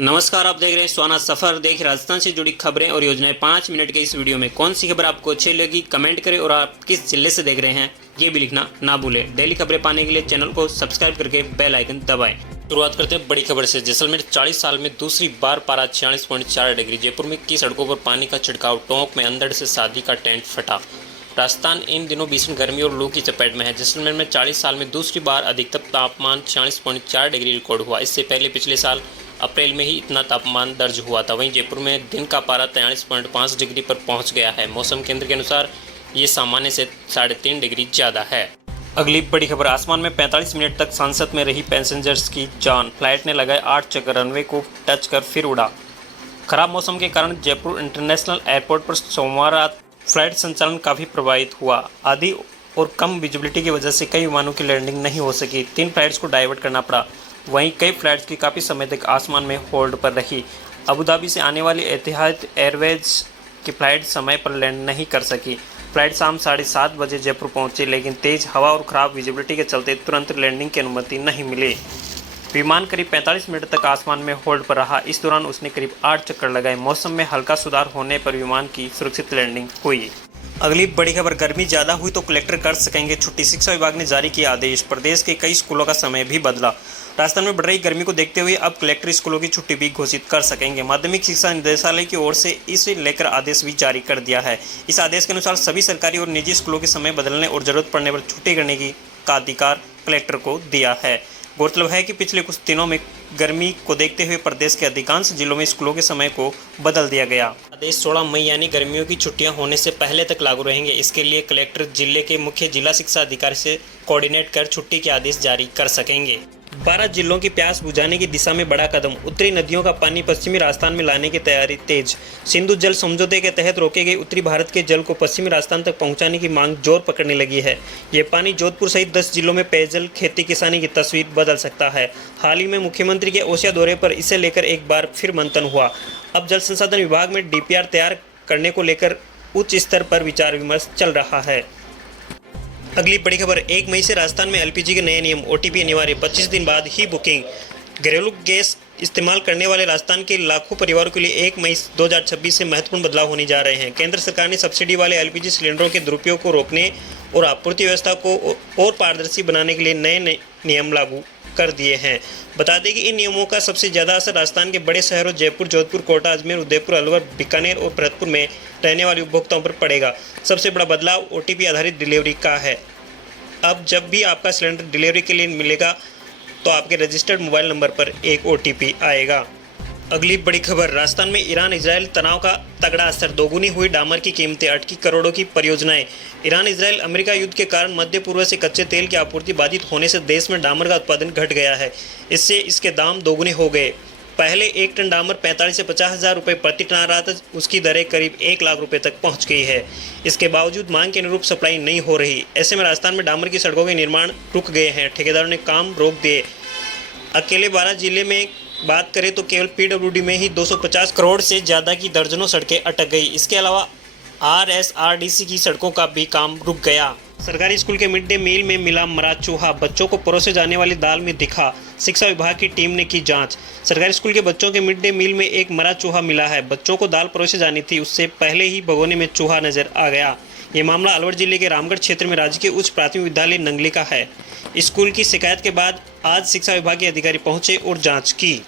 नमस्कार, आप देख रहे हैं स्वाना सफर। देखिए राजस्थान से जुड़ी खबरें और योजनाएं 5 मिनट के इस वीडियो में। कौन सी खबर आपको अच्छी लगी कमेंट करें और आप किस जिले से देख रहे हैं ये भी लिखना ना भूलें। डेली खबरें पाने के लिए चैनल को सब्सक्राइब करके बेल आइकन दबाएं। शुरुआत करते हैं बड़ी खबर से। जैसलमेर 40 साल में दूसरी बार पारा 46.4 डिग्री। जयपुर में की सड़कों पर पानी का छिड़काव। टोंक में अंधड़ से शादी का टेंट फटा। राजस्थान इन दिनों भीषण गर्मी और लू की चपेट में है। जैसलमेर में 40 साल में दूसरी बार अधिकतम तापमान 46.4 डिग्री रिकॉर्ड हुआ। इससे पहले पिछले साल अप्रैल में ही इतना तापमान दर्ज हुआ था। वहीं जयपुर में दिन का पारा 43.5 डिग्री पर पहुंच गया है। मौसम केंद्र के अनुसार ये सामान्य से 3.5 डिग्री ज़्यादा है। अगली बड़ी खबर। आसमान में 45 मिनट तक सांसत में रही पैसेंजर्स की जान। फ्लाइट ने लगाए 8 चक्कर, रनवे को टच कर फिर उड़ा। खराब मौसम के कारण जयपुर इंटरनेशनल एयरपोर्ट पर सोमवार रात फ्लाइट संचालन काफ़ी प्रभावित हुआ। आधी और कम विजिबिलिटी की वजह से कई विमानों की लैंडिंग नहीं हो सकी। 3 फ्लाइट्स को डाइवर्ट करना पड़ा। वहीं कई फ्लाइट्स की काफ़ी समय तक आसमान में होल्ड पर रही। अबुधाबी से आने वाली एतिहाद एयरवेज की फ़्लाइट समय पर लैंड नहीं कर सकी। फ्लाइट शाम 7:30 बजे जयपुर पहुंची, लेकिन तेज़ हवा और ख़राब विजिबिलिटी के चलते तुरंत लैंडिंग की अनुमति नहीं मिली। विमान करीब 45 मिनट तक आसमान में होल्ड पर रहा। इस दौरान उसने करीब 8 चक्कर लगाए। मौसम में हल्का सुधार होने पर विमान की सुरक्षित लैंडिंग हुई। अगली बड़ी खबर। गर्मी ज़्यादा हुई तो कलेक्टर कर सकेंगे छुट्टी। शिक्षा विभाग ने जारी किया आदेश। प्रदेश के कई स्कूलों का समय भी बदला। राजस्थान में बढ़ रही गर्मी को देखते हुए अब कलेक्टर स्कूलों की छुट्टी भी घोषित कर सकेंगे। माध्यमिक शिक्षा निदेशालय की ओर से इसे लेकर आदेश भी जारी कर दिया है। इस आदेश के अनुसार सभी सरकारी और निजी स्कूलों के समय बदलने और जरूरत पड़ने पर छुट्टी करने का अधिकार कलेक्टर को दिया है। गौरतलब है कि पिछले कुछ दिनों में गर्मी को देखते हुए प्रदेश के अधिकांश जिलों में स्कूलों के समय को बदल दिया गया। आदेश 16 मई यानी गर्मियों की छुट्टियां होने से पहले तक लागू रहेंगे। इसके लिए कलेक्टर जिले के मुख्य जिला शिक्षा अधिकारी से कोऑर्डिनेट कर छुट्टी के आदेश जारी कर सकेंगे। 12 जिलों की प्यास बुझाने की दिशा में बड़ा कदम। उत्तरी नदियों का पानी पश्चिमी राजस्थान में लाने की तैयारी तेज। सिंधु जल समझौते के तहत रोके गए उत्तरी भारत के जल को पश्चिमी राजस्थान तक पहुंचाने की मांग जोर पकड़ने लगी है। ये पानी जोधपुर सहित 10 जिलों में पेयजल, खेती किसानी की तस्वीर बदल सकता है। हाल ही में मुख्यमंत्री के ओसिया दौरे पर इसे लेकर एक बार फिर मंथन हुआ। अब जल संसाधन विभाग में डीपीआर तैयार करने को लेकर उच्च स्तर पर विचार विमर्श चल रहा है। अगली बड़ी खबर। 1 मई से राजस्थान में एलपीजी के नए नियम। ओटीपी अनिवार्य, 25 दिन बाद ही बुकिंग। घरेलू गैस इस्तेमाल करने वाले राजस्थान के लाखों परिवारों के लिए 1 मई 2026 से महत्वपूर्ण बदलाव होने जा रहे हैं। केंद्र सरकार ने सब्सिडी वाले एलपीजी सिलेंडरों के दुरुपयोग को रोकने और आपूर्ति व्यवस्था को और पारदर्शी बनाने के लिए नए नियम लागू कर दिए हैं। बता दें कि इन नियमों का सबसे ज़्यादा असर राजस्थान के बड़े शहरों जयपुर, जोधपुर, कोटा, अजमेर, उदयपुर, अलवर, बीकानेर और भरतपुर में रहने वाले उपभोक्ताओं पर पड़ेगा। सबसे बड़ा बदलाव ओटीपी आधारित डिलीवरी का है। अब जब भी आपका सिलेंडर डिलीवरी के लिए मिलेगा तो आपके रजिस्टर्ड मोबाइल नंबर पर एक ओटीपी आएगा। अगली बड़ी खबर। राजस्थान में ईरान इजराइल तनाव का तगड़ा असर। दोगुनी हुई डामर की कीमतें, अटकी करोड़ों की परियोजनाएं। ईरान इजराइल अमेरिका युद्ध के कारण मध्य पूर्व से कच्चे तेल की आपूर्ति बाधित होने से देश में डामर का उत्पादन घट गया है। इससे इसके दाम दोगुने हो गए। पहले 1 टन डामर 45 से 50 हज़ार रुपये प्रति टन आ रहा था, उसकी दरें करीब 1 लाख रुपये तक पहुंच गई है। इसके बावजूद मांग के अनुरूप सप्लाई नहीं हो रही। ऐसे में राजस्थान में डामर की सड़कों के निर्माण रुक गए हैं। ठेकेदारों ने काम रोक दिए। अकेले 12 जिले में बात करें तो केवल पीडब्ल्यूडी में ही 250 करोड़ से ज़्यादा की दर्जनों सड़कें अटक गई। इसके अलावा आरएसआरडीसी की सड़कों का भी काम रुक गया। सरकारी स्कूल के मिड डे मील में मिला मरा चूहा। बच्चों को परोसे जाने वाली दाल में दिखा। शिक्षा विभाग की टीम ने की जांच। सरकारी स्कूल के बच्चों के मिड डे मील में एक मरा चूहा मिला है। बच्चों को दाल परोसे जानी थी, उससे पहले ही भगोने में चूहा नजर आ गया। ये मामला अलवर जिले के रामगढ़ क्षेत्र में राजकीय उच्च प्राथमिक विद्यालय नंगली का है। स्कूल की शिकायत के बाद आज शिक्षा विभाग के अधिकारी पहुंचे और जाँच की।